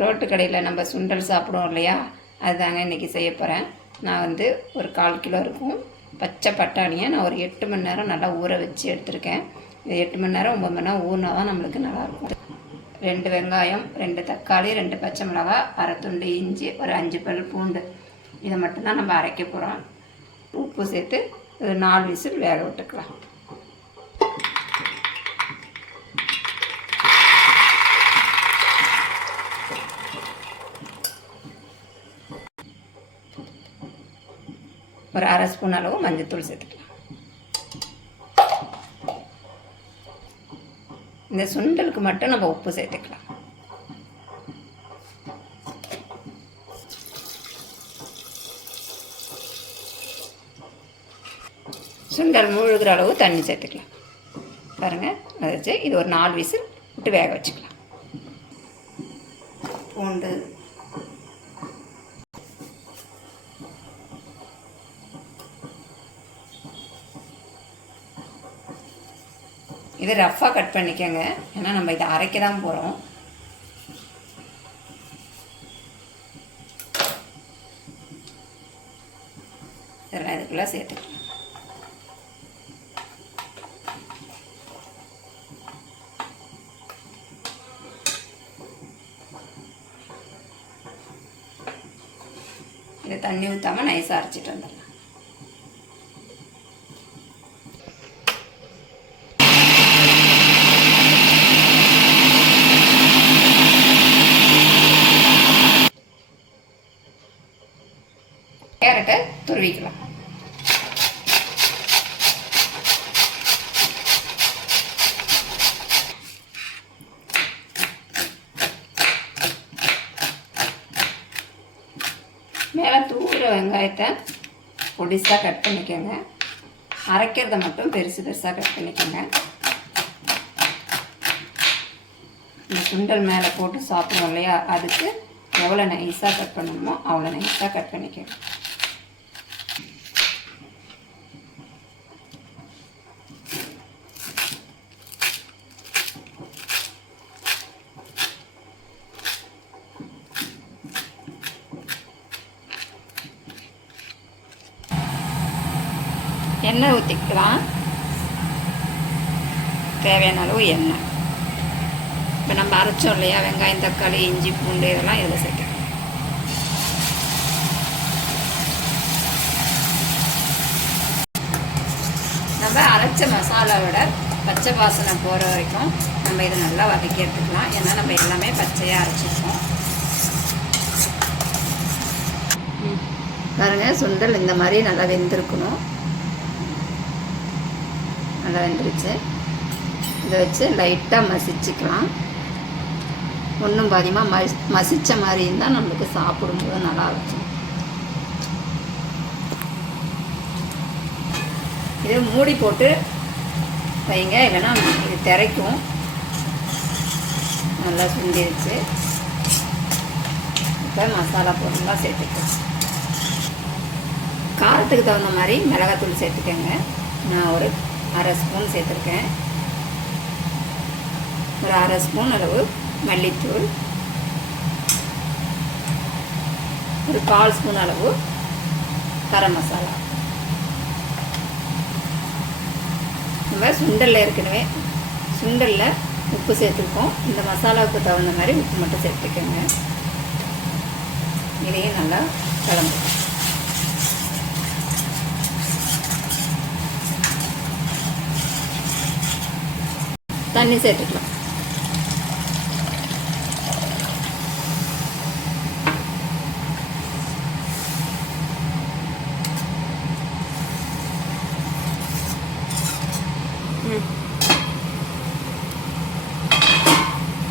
Road கடையில் நம்ம சுண்டல் சாப்பிடுவோம் இல்லையா, அதுதாங்க இன்றைக்கி செய்ய போகிறேன். நான் வந்து ஒரு 1/4 கிலோ இருக்கும் பச்சை பட்டாணியை நான் ஒரு 8 மணி நேரம் நல்லா ஊற வச்சு எடுத்திருக்கேன். இது 8 மணி நேரம் 9 மணி நேரம் ஊறினா தான் நம்மளுக்கு நல்லாயிருக்கும். 2 வெங்காயம், 2 தக்காளி, 2 பச்சை மிளகாய், அரை துண்டு இஞ்சி, ஒரு 5 பல் பூண்டு, இதை மட்டும்தான் நம்ம அரைக்க போகிறோம். உப்பு சேர்த்து ஒரு 4 விசில் வேக விட்டுக்கலாம். ஒரு அரை ஸ்பூன் அளவு மஞ்சள்தூள் சேர்த்துக்கலாம். இந்த சுண்டலுக்கு மட்டும் நம்ம உப்பு சேர்த்துக்கலாம். சுண்டல் மூழ்கிற அளவு தண்ணி சேர்த்துக்கலாம். பாருங்கள், அதை வச்சு இது ஒரு 4 விசில் விட்டு வேக வச்சுக்கலாம். பூண்டு, இதை ரஃப்பாக கட் பண்ணிக்கோங்க, ஏன்னா நம்ம இதை அரைக்க தான் போகிறோம். இதெல்லாம் இதுக்குள்ளே சேர்த்துக்கலாம். இதை தண்ணி ஊற்றாமல் நைஸாக அரைச்சிட்டு வந்துடலாம். கேரட்டை துருவிக்கலாம். மேலே தூர வெங்காயத்தை பொடிசாக கட் பண்ணிக்கோங்க. அரைக்கிறத மட்டும் பெருசு பெருசாக கட் பண்ணிக்கோங்க. இந்த சுண்டல் மேலே போட்டு சாப்பிடுவோம் இல்லையா, அதுக்கு எவ்வளோ நைஸாக கட் பண்ணணுமோ அவ்வளோ நைஸாக கட் பண்ணிக்கோங்க. எண்ணெய் ஊற்றிக்கலாம். தேவையான அளவு எண்ணெய். இப்போ நம்ம அரைச்சோம் இல்லையா, வெங்காயம், தக்காளி, இஞ்சி, பூண்டு, இதெல்லாம் இதில் சேர்க்கலாம். நம்ம அரைச்ச மசாலாவோட பச்சை வாசனை போகிற வரைக்கும் நம்ம இதை நல்லா வதக்கி எடுத்துக்கலாம். ஏன்னா நம்ம எல்லாமே பச்சையாக அரைச்சிருக்கோம். பாருங்கள், சுண்டல் இந்த மாதிரி நல்லா வெந்திருக்கணும். நல்லா வெந்துருச்சு. இதை வச்சு லைட்டாக மசிச்சுக்கலாம். ஒன்றும் பாதியமாக மசித்த மாதிரி இருந்தால் நம்மளுக்கு சாப்பிடும்போது நல்லா இருக்கும். இதை மூடி போட்டு வைங்க, இல்லைன்னா இது திரைக்கும். நல்லா சுண்டிடுச்சு. இப்போ மசாலா பொருள்லாம் சேர்த்துக்கலாம். காரத்துக்கு தகுந்த மாதிரி மிளகாத்தூள் சேர்த்துக்கோங்க. நான் ஒரு அரை ஸ்பூன் சேர்த்துருக்கேன். ஒரு அரை ஸ்பூன் அளவு மல்லித்தூள், ஒரு 1/4 ஸ்பூன் அளவு கரம் மசாலா. நம்ம சுண்டலில் ஏற்கனவே சுண்டலில் உப்பு சேர்த்துருக்கோம். இந்த மசாலாவுக்கு தகுந்த மாதிரி உப்பு மட்டும் சேர்த்துக்கோங்க. இதையும் நல்லா கலந்து தண்ணி சேர்த்துக்கலாம்.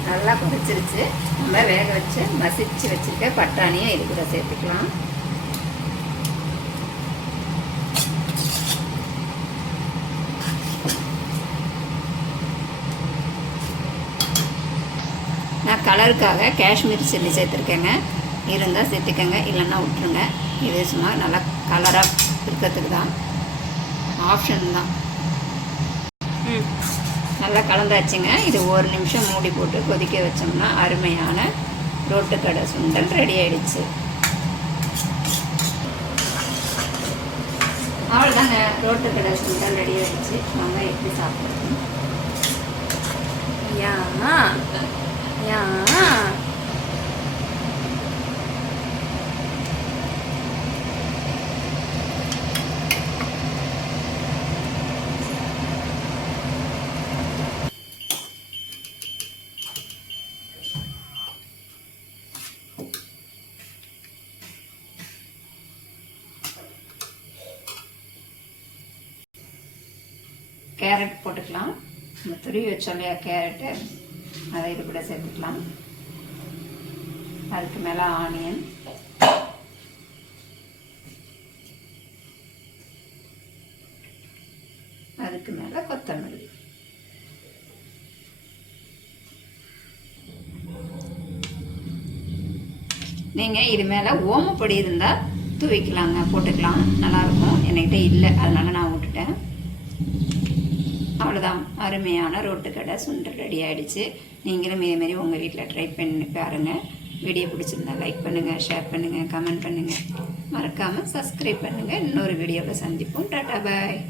நல்லா கொதிச்சிருச்சு. நம்ம வேக வச்சு மசிச்சு வச்சுருக்க பட்டாணியை இது கூட சேர்த்துக்கலாம். நான் கலருக்காக காஷ்மீரி சில்லி சேர்த்துருக்கேங்க. இருந்தால் சேர்த்துக்கங்க, இல்லைன்னா விட்டுருங்க. இது சும்மா நல்லா கலராக இருக்கிறதுக்கு தான், ஆப்ஷன் தான். நல்லா கலந்தாச்சுங்க. இது 1 நிமிஷம் மூடி போட்டு கொதிக்க வச்சோம்னா அருமையான ரோட்டுக்கடை சுண்டல் ரெடி ஆயிடுச்சு. அவ்வளோதாங்க, ரோட்டுக்கடை சுண்டல் ரெடி ஆயிடுச்சு. வாங்க எப்படி சாப்பிட்றது. யா யா கேரட் போட்டுக்கலாம். நம்ம துருவி வச்சோம் இல்லையா கேரட்டு, அதை இது கூட சேர்த்துக்கலாம். அதுக்கு மேலே ஆனியன், அதுக்கு மேலே கொத்தமல்லி. நீங்கள் இது மேலே ஓமப்பொடி இருந்தால் தூவிக்கலாங்க, போட்டுக்கலாம், நல்லாயிருக்கும். என்கிட்ட இல்லை, அதனால் நான் விட்டுட்டேன். அவ்வளோதான், அருமையான ரோட்டுக்கடை சுண்டல் ரெடி ஆகிடுச்சு. நீங்களும் இதேமாரி உங்கள் வீட்டில் ட்ரை பண்ணி பாருங்கள். வீடியோ பிடிச்சிருந்தா லைக் பண்ணுங்கள், ஷேர் பண்ணுங்கள், கமெண்ட் பண்ணுங்கள், மறக்காமல் சப்ஸ்கிரைப் பண்ணுங்கள். இன்னொரு வீடியோவில் சந்திப்போம். டாடா பாய்.